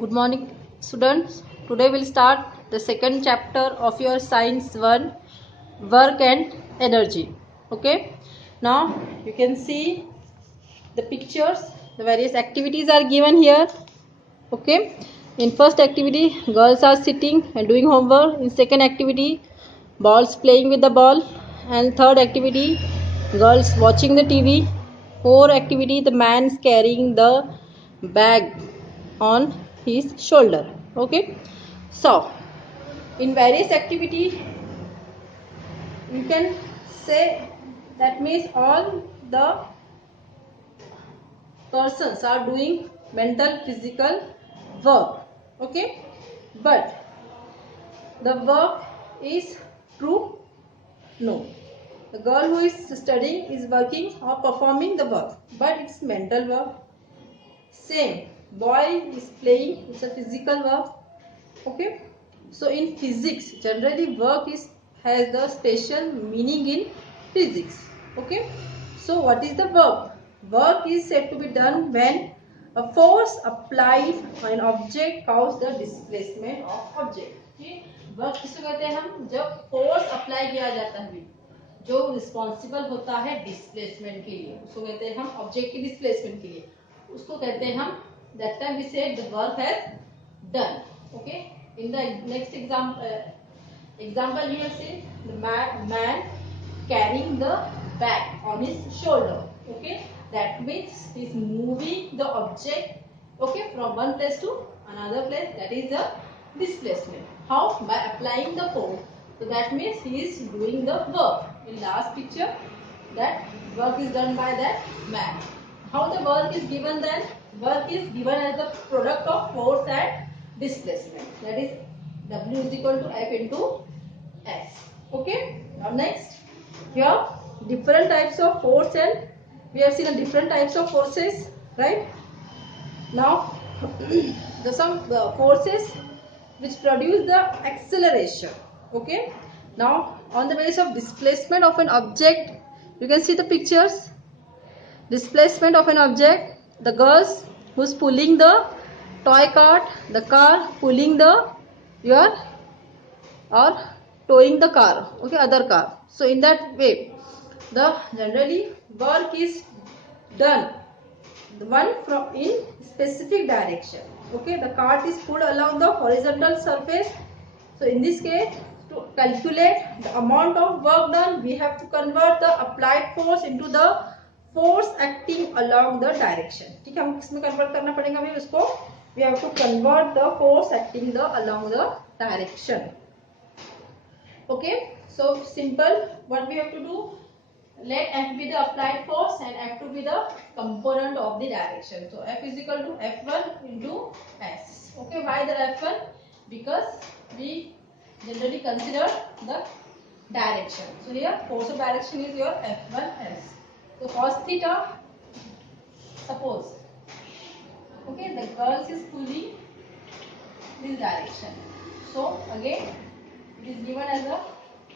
Good morning, students. Today we'll start the second chapter of your Science 1, Work and Energy. Okay. Now you can see the pictures. The various activities are given here. Okay. In first activity, girls are sitting and doing homework. In second activity, balls playing with the ball. And third activity, girls watching the TV. Fourth activity, the man is carrying the bag on his shoulder. Okay, so in various activity you can say that means all the persons are doing mental physical work. Okay, but the work is true? No, the girl who is studying is working or performing the work, but it's mental work. Same, boy is playing, it's a physical work. Okay, so in physics generally work is has the special meaning in physics. Okay, so what is the work? Work is said to be done when a force applied on an object causes the displacement of object. ठीक, work किसको कहते हैं हम? जब force apply किया जाता है जो रिस्पॉन्सिबल होता है डिस्प्लेसमेंट के लिए, उसको कहते हैं हम ऑब्जेक्ट की डिस्प्लेसमेंट के लिए, उसको कहते हैं हम दैट टाइम वी से the work has done. Okay, in the next example here say the man carrying the bag on his shoulder. Okay, that means he is moving the object, okay, from one place to another place. That is the displacement. How? By applying the force. So that means he is doing the work. In last picture, that work is done by that man. How the work is given then? Work is given as the product of force and displacement. That is W is equal to F into S. Okay. Now next, here different types of force, and we have seen the different types of forces, right? Now the some forces which produce the acceleration. Okay. Now on the basis of displacement of an object, you can see the pictures. Displacement of an object, the girls who's pulling the toy cart, the car pulling the your or towing the car, okay, other car. So in that way the generally work is done, the one from in specific direction. Okay, the cart is pulled along the horizontal surface. So in this case, to calculate the amount of work done, we have to convert the applied force into the force acting along the direction. ठीक है, हम किसमें convert करना पड़ेगा हमें उसको? We have to convert the force acting along the direction. Okay, so simple. What we have to do? Let F be the applied force and F to be the component of the direction. So F is equal to F1 into S. Okay, why the F1? Because we generally consider the direction. So here force of direction is your F1S. So cos theta, suppose, okay, the girls is pulling this direction. So again it is given as a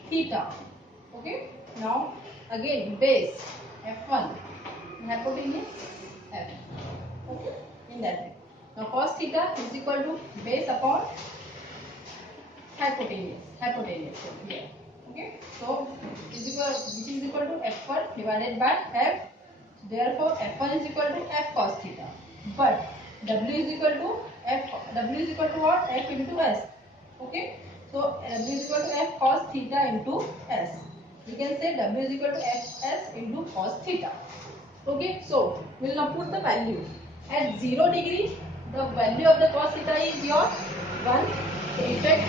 theta. Okay, now again base F1, hypotenuse F. Okay, in that way. Now cos theta is equal to base upon hypotenuse here. Okay, so which is equal to F1 divided by F. Therefore F1 is equal to F cos theta. But W is equal to F. W is equal to what? F into S. Okay, so W is equal to F cos theta into S. We can say W is equal to Fs into cos theta. Okay, so we will now put the value at 0 degree. The value of the cos theta is your 1. So effect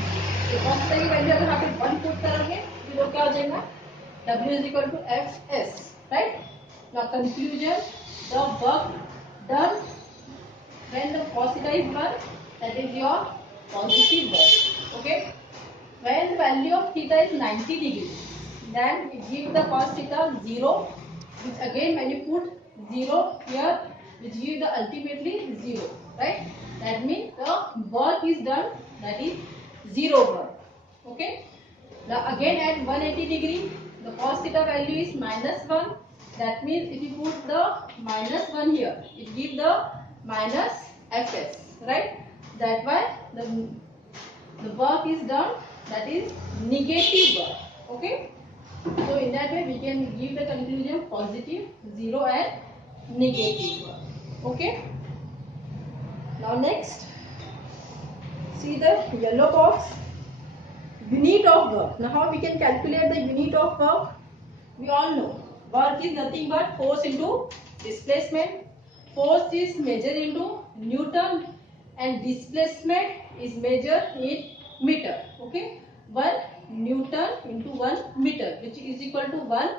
cos theta की value अगर आप 1 put करोगे तो वो क्या हो जाएगा? W is equal to Fs, right? Now conclusion: the work done when the cos theta is 1, that is your positive work. Okay. When the value of theta is 90 degrees, then it gives the cos theta 0, which again when you put 0 here, which gives the ultimately 0, right? That means the work is done, that is 0 work. Okay. Now again at 180 degree, the cos theta value is -1. That means if you put the -1 here, it gives the minus Fs, right? That why the work is done, that is negative work. Okay. So in that way we can give the conclusion positive, 0 and negative work. Okay. Now next, see the yellow box, unit of work. Now how we can calculate the unit of work? We all know work is nothing but force into displacement. Force is measured into Newton and displacement is measured in meter. Okay, 1 Newton into 1 meter, which is equal to 1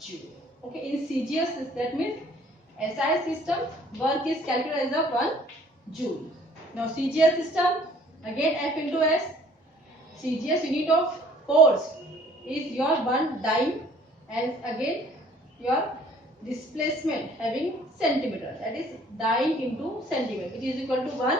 joule. Okay, in CGS, that means SI system, work is calculated as a 1 joule. Now CGS system, again F into S. CGS unit of force is your 1 dyne, and again your displacement having centimeter, that is dyne into centimeter, which is equal to 1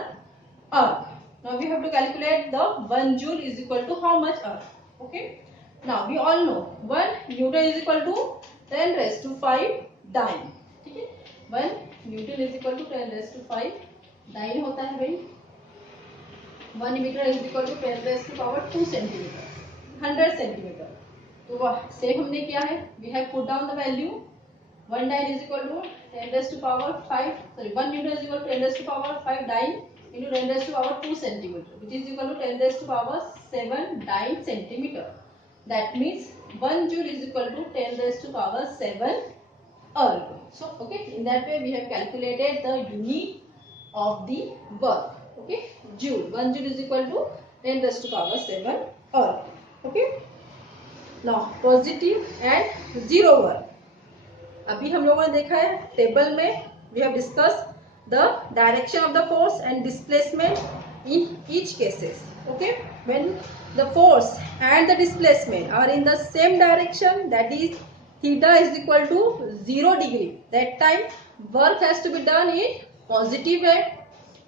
earth. Now we have to calculate the 1 joule is equal to how much earth. Okay. Now we all know 1 Newton is equal to 10 raised to 5 dyne. Okay. 1 Newton is equal to 10 raised to 5 dyne होता है भाई. 1 meter is equal to 10 raised to power 2 centimeter, 100 centimeter. तो वह same हमने किया है. We have put down the value. 1 dyne is equal to 10 raised to power 5. Sorry, 1 Newton is equal to 10 raised to power 5 dyne into 10 raised to power 2 centimeter, which is equal to 10 raised to power 7 dyne centimeter. That means 1 joule is equal to 10 raised to power 7 erg. So okay, in that way we have calculated the unit of the work. Okay, joule, 1 joule is equal to 10 raised to power 7 erg. Okay. Now positive and zero work. अभी हम लोगों ने देखा है table में, we have discussed the direction of the force and displacement in each cases. Okay, when the force and the displacement are in the same direction, that is theta is equal to 0 degree, that time work has to be done in positive way.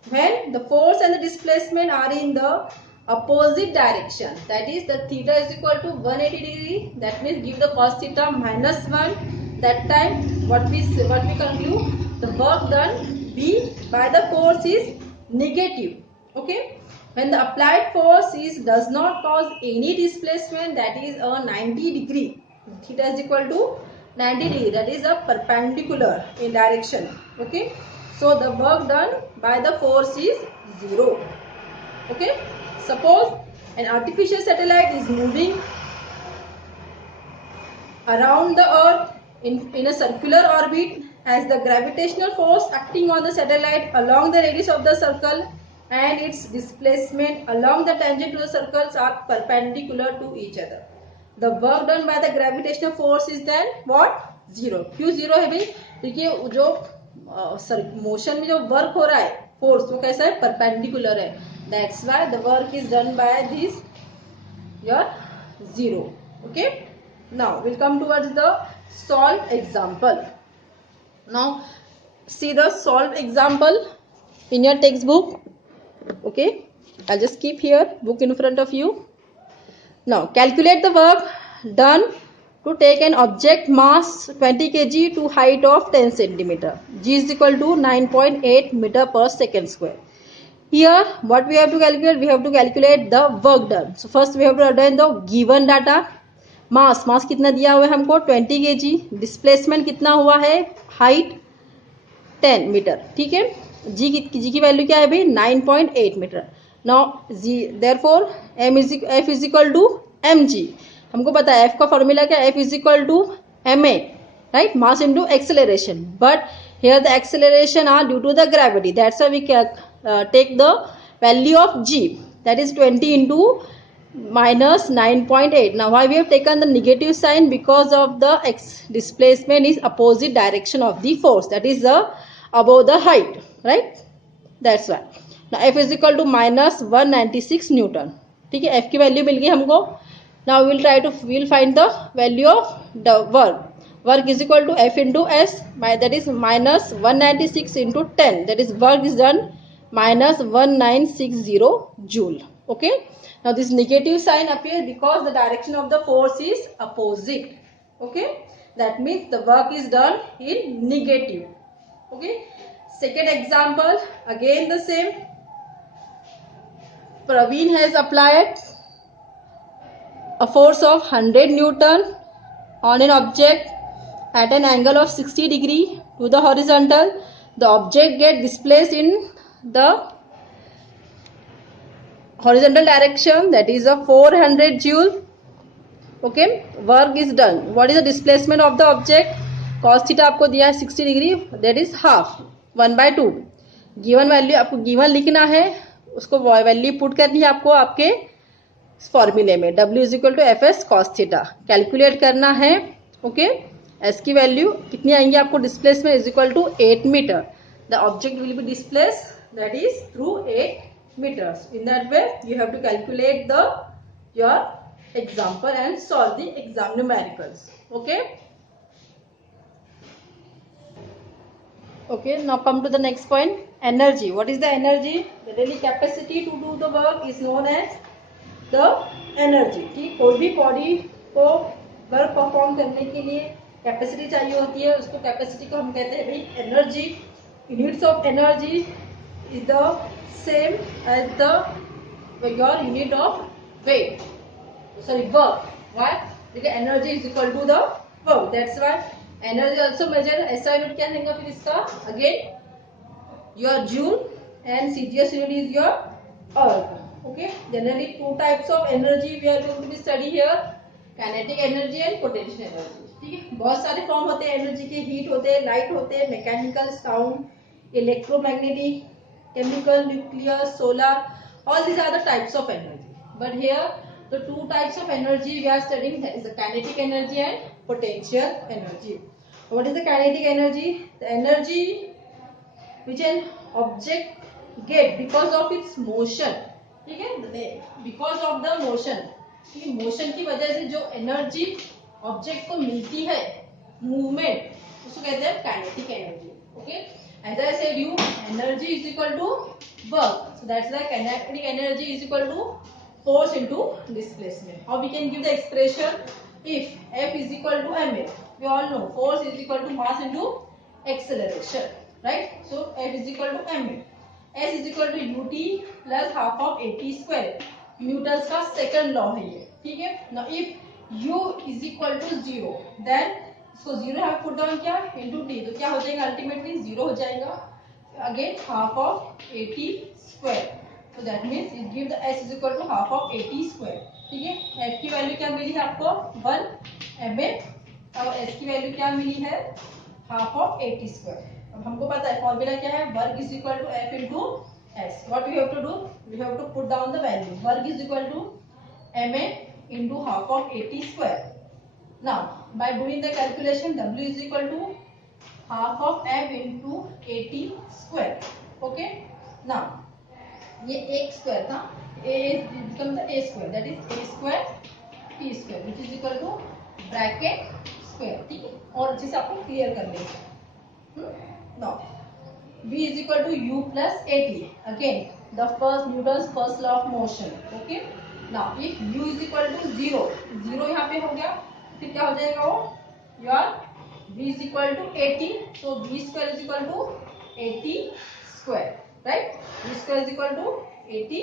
When the force and the displacement are in the opposite direction, that is the theta is equal to 180 degree, that means give the cos theta minus 1, that time what we conclude, the work done B by the force is negative. Okay, when the applied force does not cause any displacement, that is a 90 degree, theta is equal to 90 degree, that is a perpendicular in direction. Okay, so the work done by the force is 0. Okay, suppose an artificial satellite is moving around the earth in a circular orbit, as the gravitational force acting on the satellite along the radius of the circle and its displacement along the tangent to the circles are perpendicular to each other. The work done by the gravitational force is then what? 0. क्यों 0 है भाई? देखिए जो motion में जो work हो रहा है फोर्स, वो कैसा है? परपेंडिकुलर है. That's why the work is done by this your 0. Okay. Now we'll come towards the solved example. Now see the solved example in your textbook. Okay, I'll just keep here book in front of you. Now calculate the work done to take an object mass 20 kg to height of 10 centimeter. G is equal to 9.8 meter per second square. Here what we have to calculate? We have to calculate the work done. So first we have to obtain the given data. मास कितना दिया हुआ है हमको 20 kg. Displacement कितना हुआ है? Height 10 meter. ठीक है. जी की वैल्यू क्या है भाई? 9.8 meter. Now G therefore F is equal to M G. हमको पता है एफ का फॉर्मूला क्या है? F is equal to M A, right, mass into acceleration. But here the acceleration are due to the gravity, that's why we take the value of G, that is 20 into minus 9.8. Now why we have taken the negative sign? Because of the displacement is opposite direction of the force, that is above the height, right? That's why. Now F is equal to minus 196 Newton. ठीक है, F की value मिल गई हमको. Now we'll find the value of the work. Work is equal to F into S, that is minus 196 into 10, that is work is done minus 1960 joule. Okay. Now this negative sign appears because the direction of the force is opposite. Okay, that means the work is done in negative. Okay. Second example, again the same. Praveen has applied a force of 100 Newton on an object at an angle of 60 degree to the horizontal. The object gets displaced in the horizontal direction, that is a 400 joule. Okay, work is done. What is the displacement of the object? Cos theta आपको दिया है 60 degree, that is half 1/2. Given value आपको given लिखना है, उसको value put करनी है आपको आपके फॉर्मूले में. W is equal to F S cos theta calculate करना है. ओके, एस की वैल्यू कितनी आएंगी आपको? Displacement is equal to 8 meter. The object will be displace that is through 8 meters. In that way you have to calculate your example and solve the exam numericals. Okay, now come to the next point, energy. What is the energy? The daily capacity to do the work is known as the energy. ठीक, कोई भी body को work perform करने के लिए capacity चाहिए होती है, उसको कैपेसिटी को हम कहते हैं भाई energy. Units of energy is the same as your unit of weight, sorry work. Why? Because energy is equal to the work. That's why energy also measure. SI unit क्या रहेगा फिर इसका? Again your joule and CGS unit is your erg. Okay, generally two types of energy we are going to be study here, kinetic energy and potential energy. ठीक है, बहुत सारे form होते हैं एनर्जी के. हीट होते हैं, लाइट होते हैं, mechanical, sound, electromagnetic, chemical, nuclear, solar, all these are the types of energy. But here the two types of energy we are studying, that is the kinetic energy and potential energy. What is the kinetic energy? The energy which an object get because of its motion. ठीक है, because of the motion. Motion की वजह से जो energy object को मिलती है, movement, उसको कहते हैं kinetic energy. Okay, as I said you, energy is equal to work, so that's why kinetic energy is equal to force into displacement. How we can give the expression? If F is equal to ma, we all know force is equal to mass into acceleration, right? So F is equal to ma. S is equal to ut plus half of at square. Newton का second law है ये. ठीक है, now if u is equal to 0, then इसको 0 है put down क्या into T, तो क्या हो जाएगा? अल्टीमेटली 0 हो जाएगा. Again half of 80 square, so that means it give the s is equal to half of 80 square. ठीक है, f की वैल्यू क्या मिली है आपको? 1 ma. और s की वैल्यू क्या मिली है? Half of 80 square. अब हमको पता है फॉर्मूला क्या है? Work is equal to f into s. What we have to do? We have to put down the value. Work is equal to ma into half of 80 square. Now by doing the calculation, W is equal to half of m into 80 square. Okay, now ये एक square था, a becomes the a square, that is a square t square which is equal to bracket square. ठीक है, और अच्छे से आपको clear कर लेंगे. Now v is equal to u plus at. Again the first Newton's first law of motion. Okay, now if u is equal to 0, 0 यहाँ पे हो गया, फिर क्या हो जाएगा वो? Your v is equal to 80, so v square is equal to 80 square, right? v square is equal to 80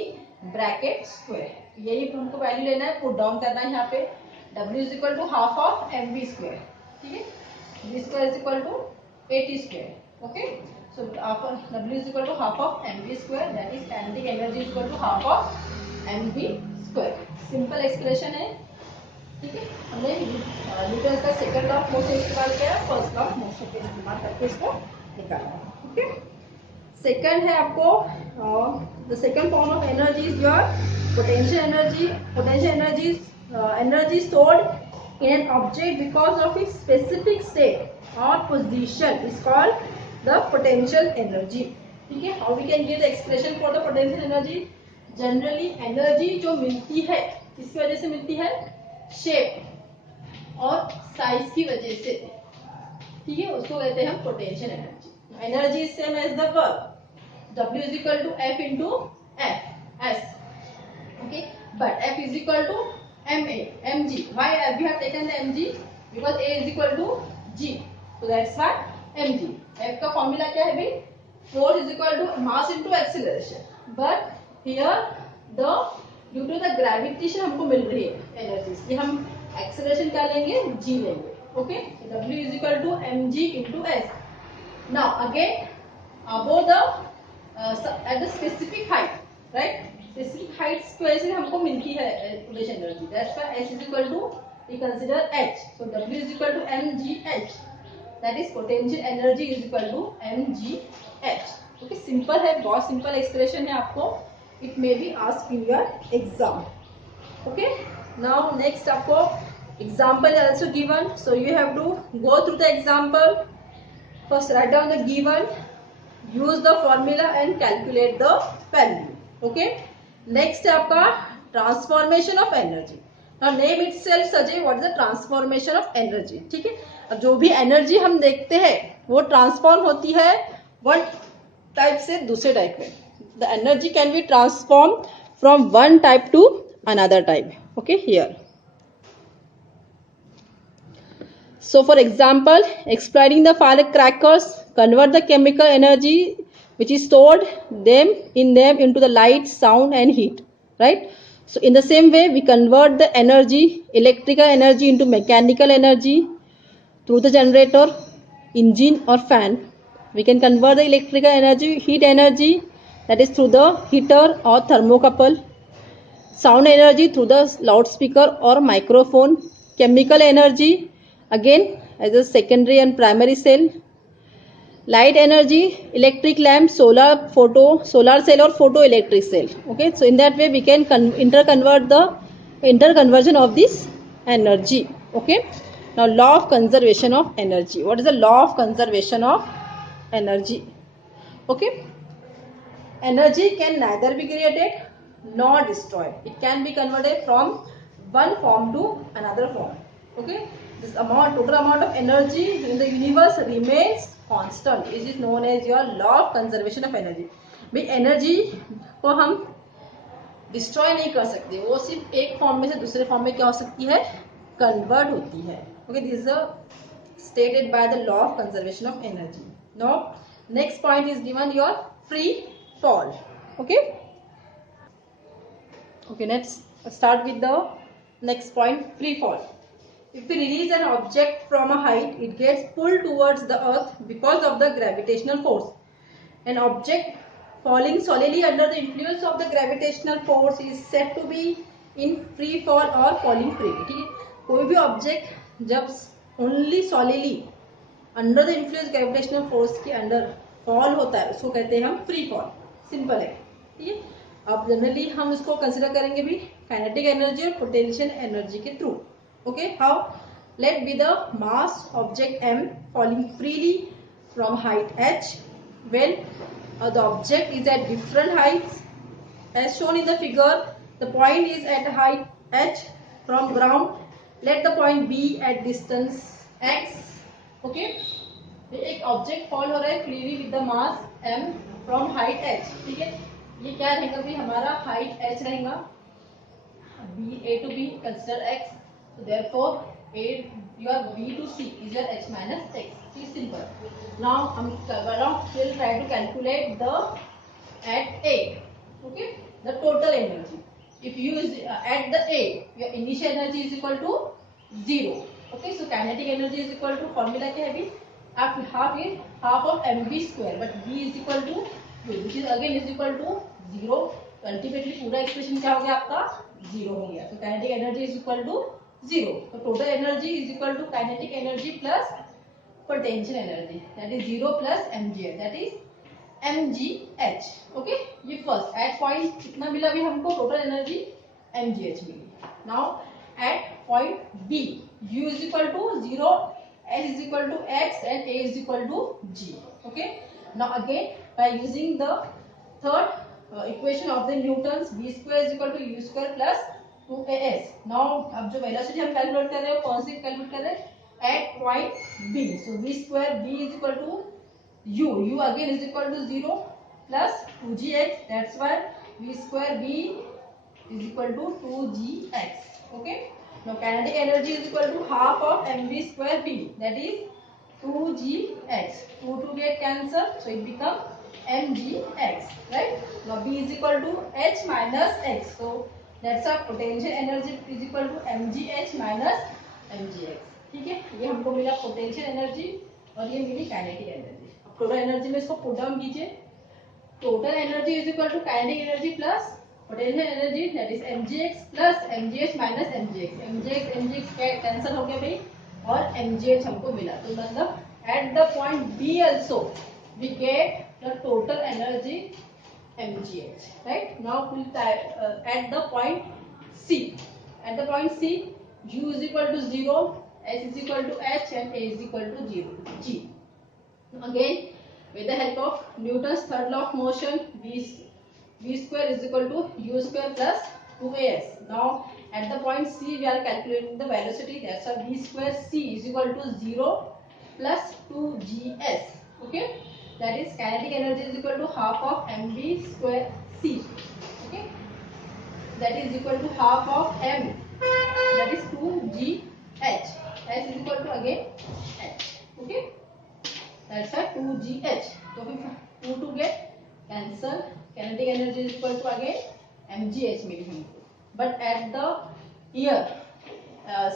bracket square. यही हमको वैल्यू लेना है, पुट डाउन करना है यहाँ पे. w is equal to half of mv square. ठीक है, v square is equal to 80 square. Okay, so w is equal to half of mv square, that is kinetic energy is equal to half of mv square. Simple expression है. ठीक है, हमने Newton का second law of motion इस्तेमाल किया, first law of motion का इस्तेमाल करके इसको निकाला. ठीक है, सेकंड है आपको the second form of energy is your potential energy. Potential energy energy stored in an object because of its specific state or position is called the potential energy. ठीक है, how we can give the expression for the potential energy? Generally energy जो मिलती है किसकी वजह से मिलती है? शेप और साइज की वजह से. ठीक है, उसको कहते हैं हम potential energy. Energy is same as the work. W is equal to F into S. Okay, but F is equal to mg. Why we have taken the mg? Because A is equal to g, so that's why mg. F का formula क्या है भाई? Force is equal to mass into acceleration. But here the due to the gravitation हमको मिल रही है energy, इसलिए हम एक्सेलरेशन क्या लेंगे, जी लेंगे. Okay, W is equal to mg into S. Now again above the at the specific height, right, specific heights की वजह से हमको मिलती है potential energy. That's why S is equal to we consider H. So W is equal to mgh, that is potential energy is equal to mgh. Okay, simple है, बहुत simple expression है. आपको it may be asked in your exam. Okay, now next आपको example is also given, so you have to go through the example. First write down the given, use the formula and calculate the value. Okay, next है आपका transformation of energy. Now name itself suggest what is the transformation of energy. ठीक है, अब जो भी energy हम देखते हैं वो ट्रांसफॉर्म होती है वन टाइप से दूसरे टाइप में. The energy can be transform from one type two another type. Okay, here so for example, exploiting the firecrackers convert the chemical energy which is stored in them into the light, sound and heat, right? So in the same way we convert the energy, electrical energy into mechanical energy through the generator, engine or fan. We can convert the electrical energy, heat energy, that is through the heater or thermocouple, sound energy through the loudspeaker or microphone, chemical energy again as a secondary and primary cell, light energy, electric lamp, solar cell or photoelectric cell. Okay, so in that way we can interconversion of this energy. Okay, now law of conservation of energy. What is the law of conservation of energy? Okay, energy can neither be created nor destroyed. It can be converted from one form to another form. Okay, this total amount of energy in the universe remains constant. It is known as your law of conservation of energy. भाई energy को हम destroy नहीं कर सकते, वो सिर्फ एक form में से दूसरे फॉर्म में क्या हो सकती है, कन्वर्ट होती है. Okay, this is stated by the law of conservation of energy. Now next point is given your free fall. Okay, let's start with the next point, free fall. If we release an object from a height, it gets pulled towards the earth because of the gravitational force. An object falling solely under the influence of the gravitational force is said to be in free fall or falling freely. ठीक है, कोई भी object जब only solidly under the influence gravitational force के under fall होता है उसको कहते हैं हम फ्री फॉल. सिंपल है. ठीक है, अब जनरली हम इसको कंसिडर करेंगे भी काइनेटिक एनर्जी और पोटेंशियल एनर्जी के through. Okay, how? Let be the mass object m falling freely from height h when the object is at different heights as shown in the figure. The point is at height h from ground. Let the point be at distance x. Okay, एक object fall हो रहा है freely with the mass m from height h. ठीक है, ये क्या रहेगा भी हमारा हाइट h रहेगा, b a to b consider x. So therefore, your B to C is your h minus x. It is simple. Now we'll try to calculate the at A. Okay, the total energy. If you use at the A, your initial energy is equal to 0. Okay, so kinetic energy is equal to formula क्या है भी half of mv square, but v is equal to u, which is again is equal to 0. Ultimately पूरा expression क्या हो गया आपका 0 हो गया. So kinetic energy is equal to 0. So total energy is equal to kinetic energy plus potential energy, that is 0 plus mgh, that is mgh. Okay, ये first at point कितना मिला भी हमको, टोटल एनर्जी mgh मिली. Now at point B, u is equal to 0, s is equal to x and a is equal to g. Okay, now again by using the third equation of the Newton's, b square is equal to u square plus 2as. Now अब जो velocity हम calculate कर रहे हैं कौन सी calculate कर रहे हैं, at point B. So v square b is equal to u again is equal to 0 plus 2gx. That's why v square b is equal to 2gx. Okay, now kinetic energy is equal to half of mv square b, that is 2gx. 2 get cancel, so it become mgx, right? Now B is equal to h minus x, so that's our potential energy is equal to mgh minus mgx. ठीक है, ये हमको मिला potential energy और ये मिली kinetic energy. अब total energy में इसको पुट डाउन कीजिए. Total energy is equal to kinetic energy plus potential energy, that is mgx plus mgh minus mgx. mgx cancel हो गया भाई और mgh हमको मिला. तो मतलब at the point B also we get the total energy mgh, right? Now we'll at the point C. At the point C, u is equal to 0, s is equal to h and a is equal to 0, g. Again, with the help of Newton's third law of motion, v square is equal to u square plus 2as. Now at the point C we are calculating the velocity, that's why v square c is equal to 0 plus 2gs. Okay, that is kinetic energy is equal to half of mv square c. Okay, that is equal to half of m, that is 2gh. s is equal to again h. Okay, that's why 2gh. So if 2 get cancel, kinetic energy is equal to again mgh मिली हमको. But at the here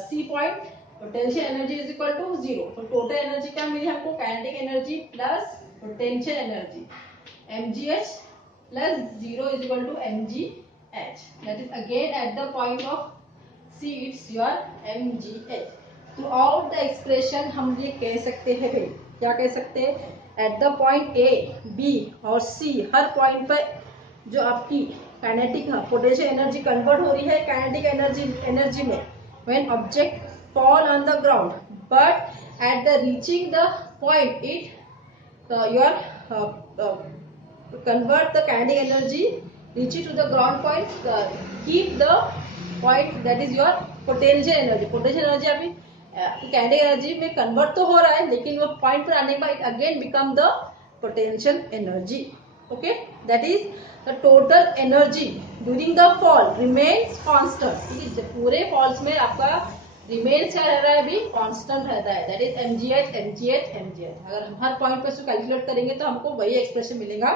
C point potential energy is equal to 0. तो total energy क्या मिली हमको? kinetic energy plus potential energy mgh plus 0 is equal to mgh. That is again at the point of C it's your mgh. Throughout the expression हम ये कह सकते हैं भाई, क्या कह सकते हैं? At the point A, B और C हर पॉइंट पर जो आपकी काइनेटिक पोटेंशियल एनर्जी कन्वर्ट हो रही है काइनेटिक एनर्जी में when object fall on the ground, but at the reaching the point it your convert the kinetic energy reaching to the ground point, keep the point that is your potential energy. Potential energy अभी kinetic energy में convert तो हो रहा है लेकिन वो point पर आने के बाद again become the potential energy. Okay, that is the total energy during the fall remains constant. ठीक है, पूरे falls में आपका remains क्या रह रहा है अभी? constant रहता है. That is mgh mgh mgh. अगर हम हर point पर इसको कैलकुलेट करेंगे तो हमको वही एक्सप्रेशन मिलेगा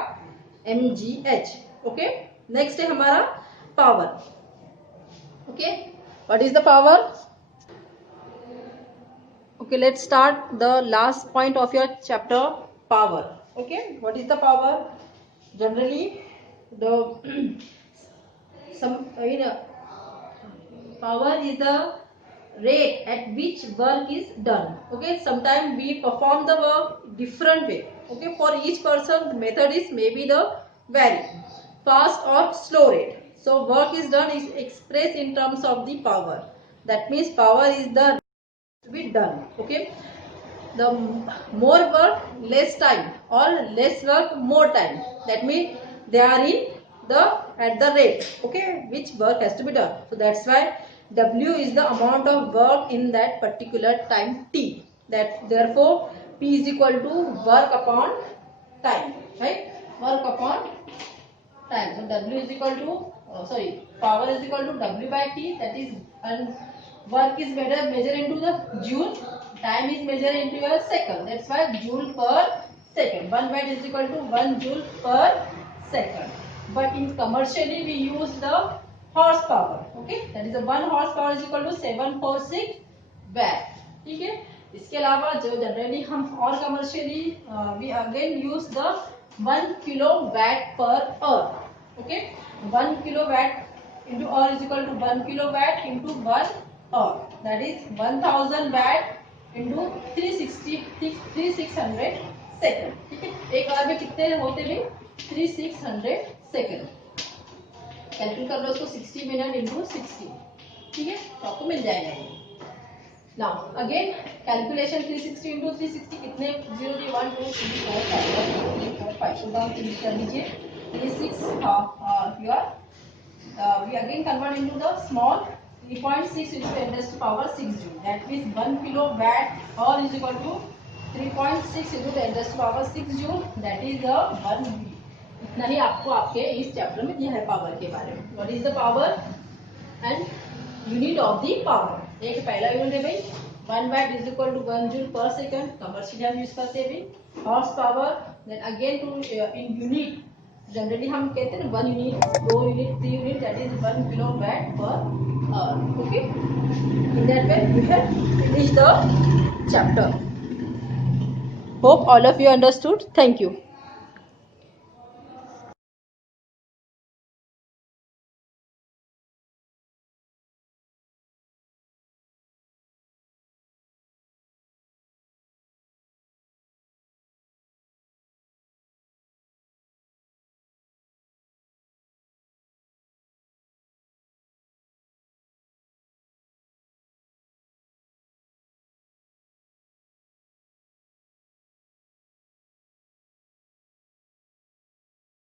mgh. Okay, next है हमारा power. Okay, what is the power? Okay, let's start the last point of your chapter, power. Okay, what is the power? Generally the power is the rate at which work is done. Okay, sometimes we perform the work different way. Okay, for each person the method is maybe the vary fast or slow rate. So work is done is expressed in terms of the power. That means power is the to be done. Okay, the more work less time or less work more time, that means they are in the at the rate, okay, which work has to be done. So that's why W is the amount of work in that particular time t. That therefore P is equal to work upon time, right? Work upon time. So W is equal to power is equal to W by T. That is, and work is measured into the joule, time is measured into your second. That's why joule per second. 1 watt is equal to 1 joule per second. But in commercially we use the horsepower. Okay, that is a 1 horsepower is equal to 746 watt. ठीक है, इसके अलावा जो generally हम और commercially we again use the 1 kilowatt per hour. Okay, 1 kilowatt into hour is equal to 1 kilowatt into 1 hour. That is 1000 watt into 3600 second. ठीक है, एक आवर में कितने होते हैं? 3600 सेकंड. कैलकुलेट कर लो उसको 60 मिनट इंटू 60. ठीक है, तो आपको मिल जाएगा ये. नाउ अगेन कैलकुलेशन 360 इंटू 360 कितने 0 दी 1 2 3 4 5 1 2 3 4 5 तो डाउन फिनिश कर लीजिए. 36 your we again convert into the small 3.6 into 10 raised to power 6 joule. That means 1 kilowatt hour is equal to 3.6 into 10 raised to power 6 joule. That is the 1 joule. इतना ही आपको आपके इस chapter में दिया है power के बारे में. What is the power and unit of the power? एक पहला यूनिट है भाई 1 watt is equal to 1 joule per second. Commercial हम यूज करते हैं भाई. Horse power Then again to in unit, generally हम कहते हैं ना 1 unit, 2 unit, 3 unit, that is 1 kilowatt per hour. Okay. In that way we have finished the chapter. Hope all of you understood. Thank you.